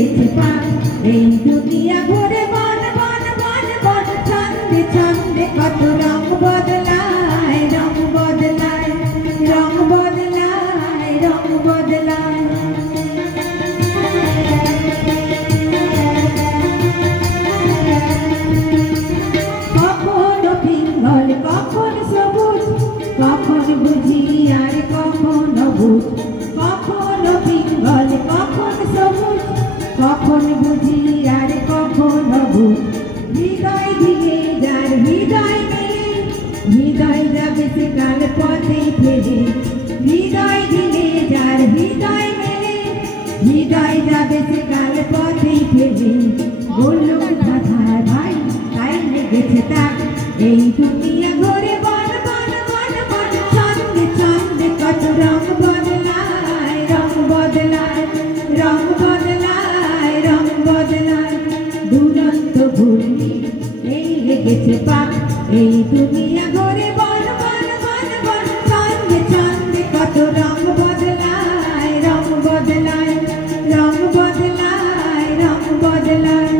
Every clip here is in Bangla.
লেগেছে পাক এই দুনিয়া ঘুরে বন বন বন বন ছন্দে ছন্দে কত রং বদলায় রং বদলায় রং বদলায় রং বদলায় কখনো পিঙ্গল কখন সবুজ কখন বুঝি আর কখন বুঝ কখনো পিঙ্গল কখন সবুজ কখন বুঝি আর কখন বুঝ হৃদয় দিয়ে যার হৃদয় মেলে হৃদয় যাবে সে কাল পথে ফেরে হৃদয় দিলে যার হৃদয় মেলে হৃদয় যাবে সে কাল পথে ফেরে বললো কথায় ভাই তাই লেগেছে তার এই দুনিয়া ঘুরে বন বন বন বন ছন্দে ছন্দে কত রং বদলায় রং বদলায় রং বদলায় রং বদলায় দুরন্ত ঘূর্ণি এই লেগেছে পাক এই দুনিয়া ঘুরে বন বন বন বন ছন্দে ছন্দে কত রং বদলায় রং বদলায় রং বদলায় রং বদলায়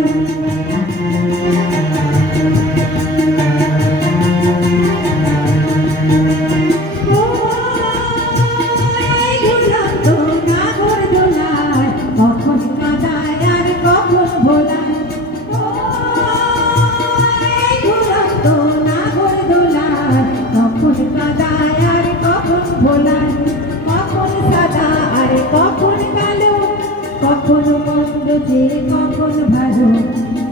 কখন মন্দ যে কখন ভালো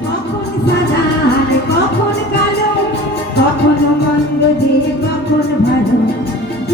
কখন সাদা আর কখন